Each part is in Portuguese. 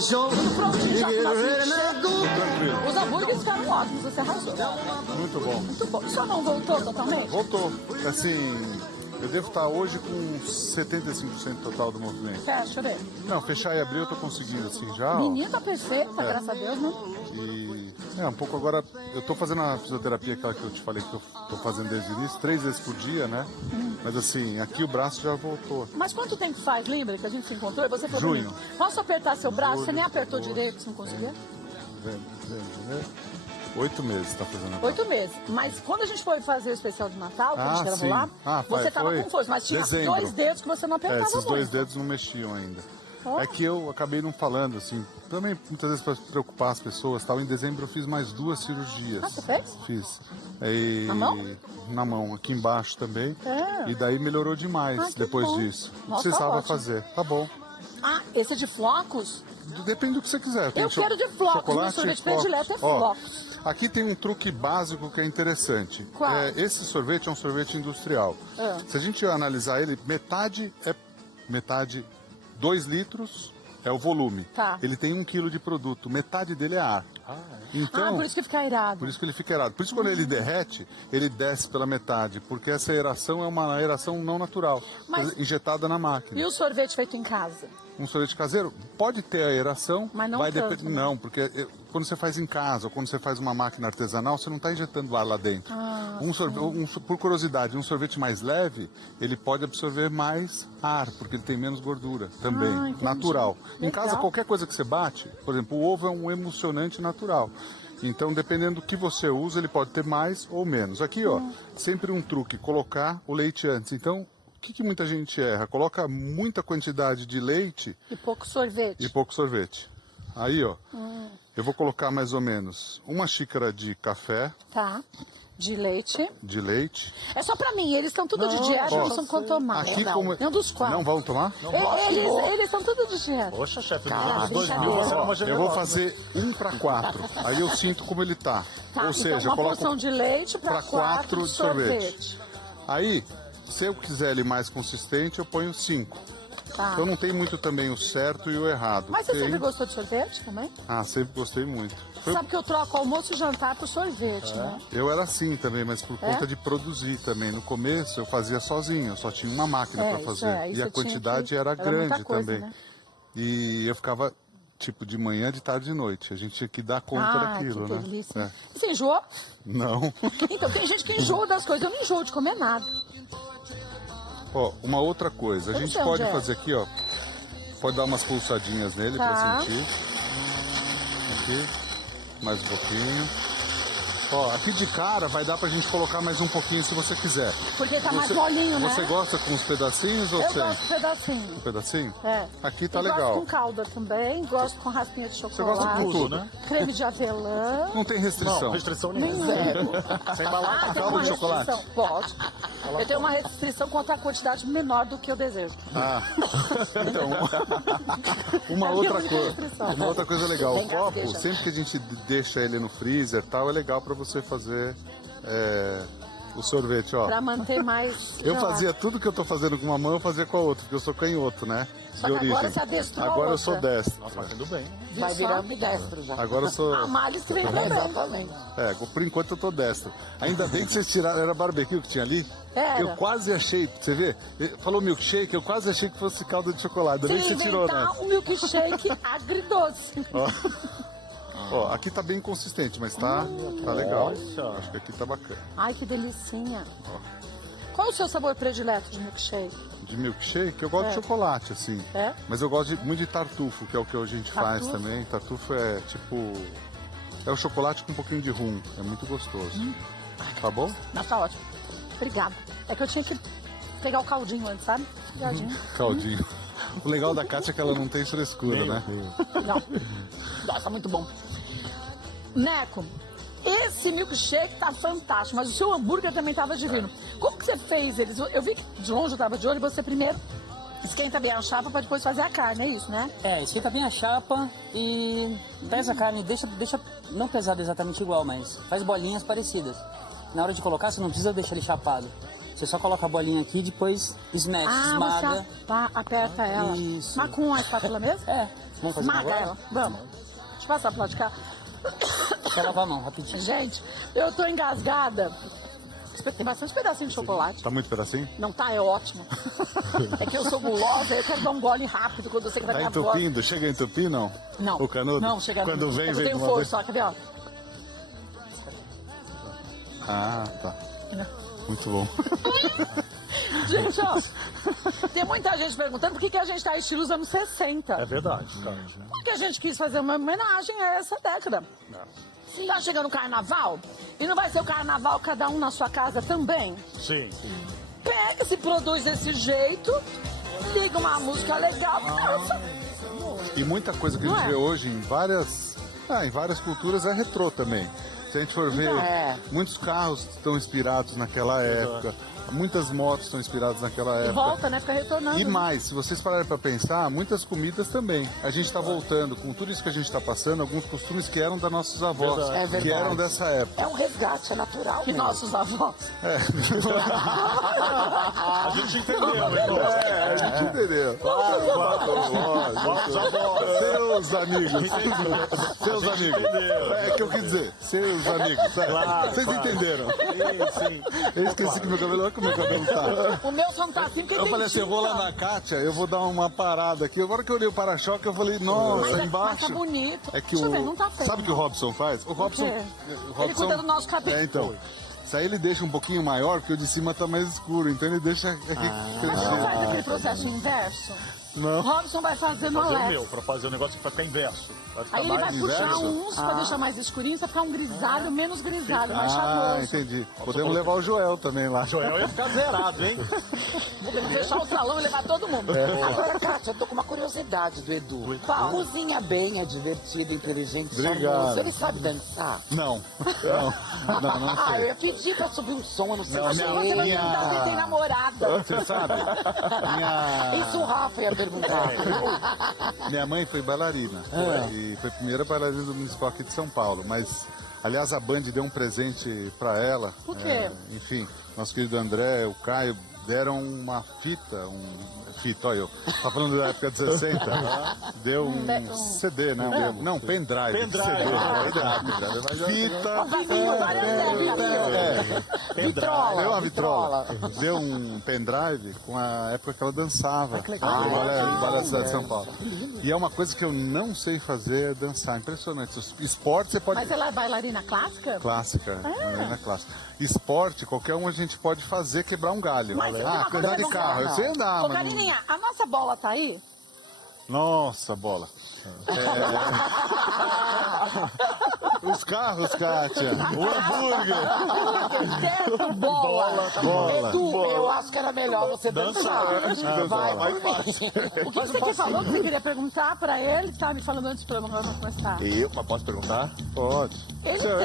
for show. Prontinho, já Tranquilo. Os hambúrgueres ficaram ótimos, você arrasou. Muito bom. Muito bom. O senhor não voltou totalmente? Voltou. Assim, eu devo estar hoje com 75% total do movimento. Fecha, né? Não, fechar e abrir eu tô conseguindo assim já. Ó. Menina tá perfeita, graças a Deus, né? E um pouco agora, eu tô fazendo a fisioterapia, aquela que eu te falei que eu tô fazendo desde o início, 3 vezes por dia, né? Mas assim, aqui o braço já voltou. Mas quanto tempo faz, lembra que a gente se encontrou e você falou Junho. pra mim, posso apertar seu braço? Você nem apertou direito, você não conseguiu? Né? 8 meses tá fazendo agora. 8 meses. Mas quando a gente foi fazer o especial de Natal, que a gente gravou sim. lá, você tava foi com força, mas tinha dezembro. 2 dedos que você não apertava Esses muito. 2 dedos não mexiam ainda. Oh. É que eu acabei não falando, assim, também muitas vezes para preocupar as pessoas, tal. Em dezembro eu fiz mais 2 cirurgias. Ah, você fez? Fiz. E... Na mão? Na mão, aqui embaixo também. É. E daí melhorou demais Ah, que depois bom. disso. Nossa, Precisava ótimo. fazer. Tá bom. Ah, esse é de flocos? Depende do que você quiser. Tem Eu quero de flocos, chocolate meu sorvete e flocos. predileto é Ó, flocos. aqui tem um truque básico que é interessante. Qual? Esse sorvete é um sorvete industrial. Ah. Se a gente analisar ele, metade, 2 litros é o volume. Tá. Ele tem 1 quilo de produto, metade dele é ar. Então, Por isso que fica irado. por isso que ele fica errado. Por isso que quando ele derrete, ele desce pela metade, porque essa aeração é uma aeração não natural, Mas- injetada na máquina. E o sorvete feito em casa? Um sorvete caseiro pode ter aeração, Mas não vai tanto, depender. né? Não, porque quando você faz em casa, ou quando você faz uma máquina artesanal, você não está injetando ar lá dentro. Por curiosidade, um sorvete mais leve, ele pode absorver mais ar, porque ele tem menos gordura também, entendi. natural. Em Legal. casa, qualquer coisa que você bate, por exemplo, o ovo é um emulsionante natural. Então, dependendo do que você usa, ele pode ter mais ou menos. Aqui, ó, sempre um truque, colocar o leite antes. Então, o que muita gente erra? Coloca muita quantidade de leite E pouco sorvete? e pouco sorvete. Aí, ó, eu vou colocar mais ou menos 1 xícara de café, Tá. De leite. de leite. É só pra mim, eles estão tudo de dieta, ó, não são quanto tomar. Aqui não. como... Nenhum dos 4. Não vão tomar? Eles são tudo de dieta. Poxa, chefe, Cara, dos 2 mil brincadeira. você é uma Eu generosa. vou fazer 1 para 4. Aí eu sinto como ele tá. Tá, Ou seja, então uma eu coloco porção de leite pra 4 de sorvete. Aí, se eu quiser ele mais consistente, eu ponho 5. Tá. Então não tem muito também o certo e o errado. Mas você Tem- sempre gostou de sorvete também? Ah, sempre gostei muito. Foi- Sabe que eu troco almoço e jantar por sorvete, né? Eu era assim também, mas por conta de produzir também. No começo eu fazia sozinho, eu só tinha uma máquina para isso fazer. aí E você a quantidade tinha que- era era grande muita coisa, também. né? E eu ficava tipo de manhã, de tarde e de noite. A gente tinha que dar conta daquilo, que né? delícia. É. Você enjoou? Não. Então, tem gente que enjoa das coisas. Eu não enjoo de comer nada. Ó, uma outra coisa, a Eu não gente sei pode onde é. fazer aqui, ó. Pode dar umas pulsadinhas nele Tá. pra sentir. Aqui. Mais um pouquinho. Ó, aqui de cara vai dar pra gente colocar mais um pouquinho se você quiser. Porque tá mais molinho, né? Você gosta com os pedacinhos ou Eu sem? gosto de pedacinho. Um pedacinho? É. Aqui tá Eu legal. gosto com calda também, gosto com raspinha de chocolate. gosta com tudo, né? Creme de avelã. Não tem restrição. Não, restrição nenhuma. Zero. Sem embalar com tem calda uma de chocolate. restrição. Pode. Eu tenho uma restrição quanto à quantidade menor do que eu desejo. Ah, então, uma É outra minha coisa, restrição. uma outra coisa legal, Vem o cá, copo, deixa. sempre que a gente deixa ele no freezer e tal, é legal para você fazer o sorvete, ó. Pra manter mais. Eu gelado. fazia tudo que eu tô fazendo com uma mão, eu fazia com a outra, porque eu sou canhoto, né? Só que agora você adestrou a Agora eu outra. sou destro. Nossa, mas tudo bem. Vai virar ambidestro já. Agora eu sou. A males que vem também. Exatamente. Por enquanto eu tô destro. Ainda bem que vocês tiraram, era barbecue que tinha ali? Era. Eu quase achei, você vê? Falou milkshake, eu quase achei que fosse calda de chocolate. Ainda bem que Se você tirou, né? inventar um milkshake agridoce. Ó, aqui tá bem consistente, mas tá legal. Nossa. Acho que aqui tá bacana. Ai, que delicinha. Qual é o seu sabor predileto de milkshake? De milkshake, eu gosto de chocolate, assim. É? Mas eu gosto muito de tartufo, que é o que a gente faz Tartufo? também. Tartufo é tipo. É o chocolate com um pouquinho de rum. É muito gostoso. Tá bom? Mas tá ótimo. Obrigada. É que eu tinha que pegar o caldinho antes, sabe? Caldinho. Caldinho. O legal da Kátia é que ela não tem frescura, né? Não. Nossa, muito bom. Neco, esse milkshake tá fantástico, mas o seu hambúrguer também tava divino. Como que você fez eles? Eu vi que de longe eu tava de olho, você primeiro esquenta bem a chapa pra depois fazer a carne, é isso, né? É, esquenta bem a chapa e pesa a carne, deixa não pesado exatamente igual, mas faz bolinhas parecidas. Na hora de colocar, você não precisa deixar ele chapado. Você só coloca a bolinha aqui e depois smash, esmaga. Você aperta ela. Isso. Mas com a espátula mesmo? É. Vamos fazer Esmaga agora? ela. Vamos. Deixa eu passar pro lado de cá. Quer lavar a mão, rapidinho. Gente, eu tô engasgada. Tem bastante pedacinho de chocolate. Tá muito pedacinho? Não tá, é ótimo. É que eu sou gulosa, eu quero dar um gole rápido quando eu sei que vai Tá dar gole. entupindo? Chega a entupir, não? Não. O canudo? Não, chega Quando vem, eu vem tenho de uma força, vez. só, cadê, ó? Ah, tá. Muito bom. Gente, ó, tem muita gente perguntando por que a gente tá estilo dos anos 60. É verdade, cara. Porque a gente quis fazer uma homenagem a essa década. Tá chegando o carnaval, e não vai ser o carnaval cada um na sua casa também? Sim. Pega, se produz desse jeito, liga uma música legal, dança. E muita coisa que a Não gente é? vê hoje em várias culturas é retrô também. Se a gente for ver, muitos carros estão inspirados naquela época, muitas motos estão inspiradas naquela época. Volta, né? Fica retornando. E mais, se vocês pararem para pensar, muitas comidas também. A gente está voltando, com tudo isso que a gente está passando, alguns costumes que eram das nossas avós, É verdade. que eram dessa época. É um resgate, é natural. Que mesmo. nossos avós. A gente entendeu, hein, A gente entendeu. Seus amigos. Seus amigos. É que eu quis dizer, seus amigos. Sabe? Vocês entenderam? Sim. Eu esqueci que meu cabelo, olha como meu cabelo tá. O meu só não tá assim porque Eu tem falei assim, eu vou lá tinta. na Kátia, eu vou dar uma parada aqui. Agora que eu olhei o para-choque, eu falei, nossa, Mas embaixo. tá bonito. É que Deixa eu ver, não tá feio. Sabe o que o Robson faz? O Robson. quê? o Robson Ele cuida do nosso cabelo. É, então. Isso aí ele deixa um pouquinho maior, porque o de cima tá mais escuro. Então ele deixa aqui Mas não crescer. faz aquele processo inverso? Não. O Robson vai fazer no Fazer o Alex. meu, pra fazer o negócio pra ficar inverso. Vai ficar Aí ele vai mais puxar inverso? uns pra deixar mais escurinho, pra ficar um grisalho, menos grisalho, mais Ah, charmoso. entendi. Podemos levar o Joel também lá. Joel ia ficar zerado, hein? Podemos fechar o salão e levar todo mundo. Agora, Kátia, eu tô com uma curiosidade do Edu. Qual? Cozinha bem, é divertido, inteligente, Obrigado. charmoso. Ele sabe dançar? Não. Não Ah, eu sei. ia pedir pra subir um som, eu não sei Achei que você vai perguntar se tem namorada. Você sabe? Isso o Rafa ia perguntar. Minha mãe foi bailarina. E foi a primeira bailarina do municipal aqui de São Paulo. Mas, aliás, a Band deu um presente pra ela. O quê? Enfim, nosso querido André, o Caio, deram uma fita, olha eu. Tá falando da época de 60. Deu um CD, né? Não, pendrive. Pendrive. Fita. Fazendo várias épocas. Vitrola. Deu uma vitrola. Deu um pendrive com a época que ela dançava. que legal. No balé da cidade de São Paulo. E é uma coisa que eu não sei fazer, é dançar. Impressionante. Esporte você pode... Mas ela é bailarina clássica? Clássica, bailarina clássica. Esporte, qualquer um a gente pode fazer, quebrar um galho. Mas tem uma coisa andar de que eu carro, eu sei andar, Ô, mas... Carininha, a nossa bola tá aí? Nossa, bola. Os carros, Kátia. O hambúrguer. Certo, bola. Bola. Edu, eu acho que era melhor você dançar. Vai, O que você que falou que você queria perguntar pra ele? Você tava me falando antes do programa não começar. Eu? Mas posso perguntar? Pode.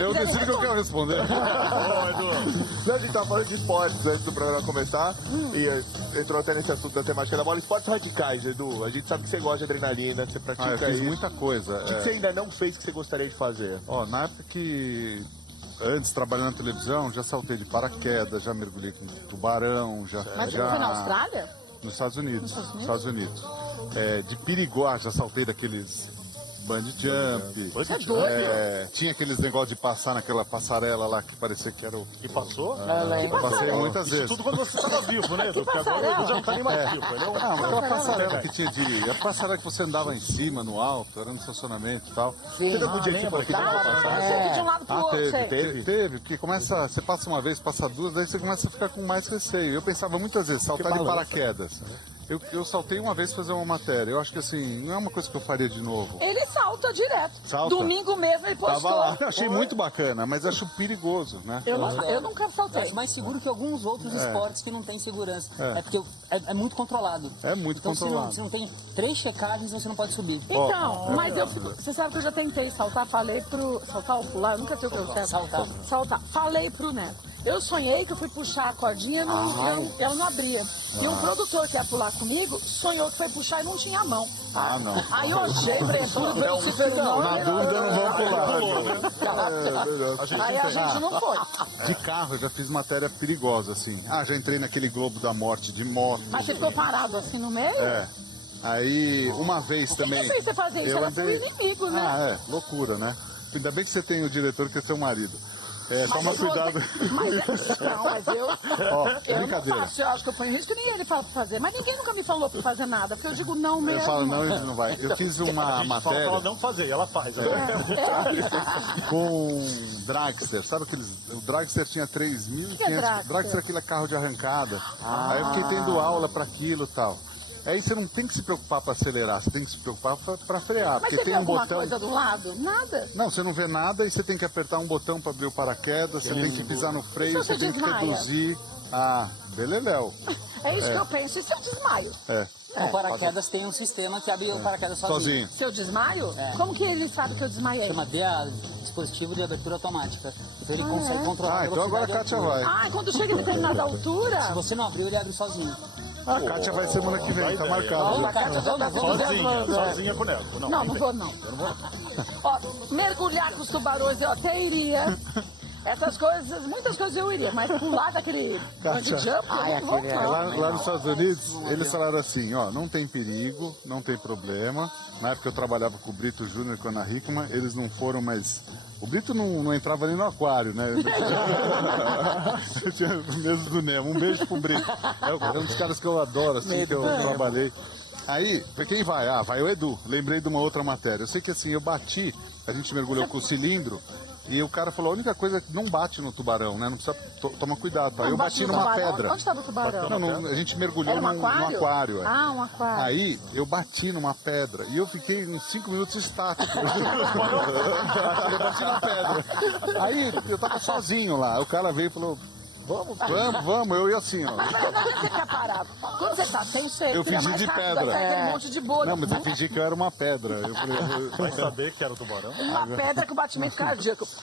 Eu decido que eu quero responder. Não, a gente tava falando de esportes antes do programa começar e entrou até nesse assunto da temática da bola. Esportes radicais, Edu. A gente sabe que você gosta de adrenalina, que você pratica Eu fiz isso. muita coisa. O que você ainda não fez que você gostaria de fazer? Ó, na época que antes trabalhando na televisão, já saltei de paraquedas, já mergulhei com tubarão, já. Mas já... você foi na Austrália? Nos Estados Unidos. Estados Unidos. De Piriguá, já saltei daqueles bungee jump. Você é doido? Tinha aqueles negócios de passar naquela passarela lá que parecia que era o. E passou? Passei muitas vezes. Tudo quando você estava vivo, né, Edu? Porque agora o Edu já não tá nem mais vivo, entendeu? Não, mas aquela passarela que tinha de. A passarela que você andava em cima, no alto, era no estacionamento e tal. Sim. Você não podia ir lembra? aqui Teve de um lado pro outro. sei. Teve, porque começa, você passa uma vez, passa duas, daí você começa a ficar com mais receio. Eu pensava muitas vezes, saltar de paraquedas. Eu saltei uma vez fazer uma matéria. Eu acho que assim, não é uma coisa que eu faria de novo. Ele salta direto. Salta. Domingo mesmo ele postou. Tava lá. Eu achei muito bacana, mas acho perigoso, né? Eu nunca Eu saltei. acho mais seguro que alguns outros esportes que não tem segurança. É porque é muito controlado. É muito então, controlado. Se não tem 3 checagens, você não pode subir. Então, mas eu fico. Você sabe que eu já tentei saltar, falei pro. Saltar ou pular? Eu nunca sei o que eu quero. Saltar. Saltar. Falei pro Neto. Eu sonhei que eu fui puxar a cordinha e ela não abria. E um produtor que ia pular comigo sonhou que foi puxar e não tinha a mão. Ah, não. Aí eu achei, falei, tudo pelo superior. Na dúvida não vão pular. Aí a gente não foi. De carro eu já fiz matéria perigosa, assim. Ah, já entrei naquele Globo da Morte de moto. Mas você ficou parado assim no meio? É. Aí, uma vez também... que fez você fazer isso? Era seu inimigo, né? Ah, é. Loucura, né? Ainda bem que você tem o diretor que é seu marido. É, toma cuidado. Mas eu não brincadeira. faço, eu acho que eu ponho risco, nem ele fala pra fazer. Mas ninguém nunca me falou pra fazer nada, porque eu digo não mesmo. Eu falo, não, ele não vai. Eu fiz uma matéria Ela não fazer, ela faz. com Dragster. Sabe aqueles... O Dragster tinha 3.500... que é Dragster? Dragster é aquele carro de arrancada. Aí eu fiquei tendo aula pra aquilo e tal. Aí você não tem que se preocupar para acelerar, você tem que se preocupar para frear. Mas porque você tem vê um alguma botão. coisa do lado? Nada. Não, você não vê nada e você tem que apertar um botão para abrir o paraquedas, você tem que pisar no freio, E se você você tem que desmaia? reduzir. Ah, beleléu. É isso que eu penso. E se eu desmaio? É. O paraquedas tem um sistema que abre o paraquedas sozinho. Sozinho. Se eu desmaio? É. Como que ele sabe que eu desmaiei? Chama dispositivo de abertura automática. Então ele consegue controlar Ah, a então agora a velocidade Kátia e altura. vai. Ah, quando chega em determinada altura... Se você não abriu, ele abre sozinho. A Kátia vai semana que vem, tá Ó, marcado. a Cátia já tá Sozinha com o Neco. Não vou não. Ó, mergulhar com os tubarões eu até iria. Essas coisas, muitas coisas eu iria, mas pular daquele bungee jump, eu não vou não. Lá nos Estados Unidos, eles falaram assim, ó, não tem perigo, não tem problema. Na época eu trabalhava com o Brito Júnior e com a Ana Hickman, eles não foram, mas... O Brito não entrava nem no aquário, né? Eu tinha mesmo do Nemo. Um beijo pro Brito. É um dos caras que eu adoro, assim, que eu trabalhei. Aí, quem vai? Ah, vai o Edu. Lembrei de uma outra matéria. Eu sei que assim, eu bati, a gente mergulhou com o cilindro, e o cara falou, a única coisa é que não bate no tubarão, né? Não precisa tomar cuidado, tá? Não Eu bate bati no numa tubarão. pedra. Onde estava o tubarão? Não, a gente mergulhou Era um num aquário. É. Ah, um aquário. Aí eu bati numa pedra e eu fiquei uns 5 minutos estático. Eu bati na pedra. Aí eu tava sozinho lá. O cara veio e falou: Vamos. Eu ia assim, ó. Mas não você fica parado. Quando você tá sem ser, Eu fica fingi mais de rápido, pedra. sai aquele monte de bolha. Não, mas eu fingi que eu era uma pedra. Eu falei, Vai saber que era o tubarão. Uma pedra com batimento cardíaco.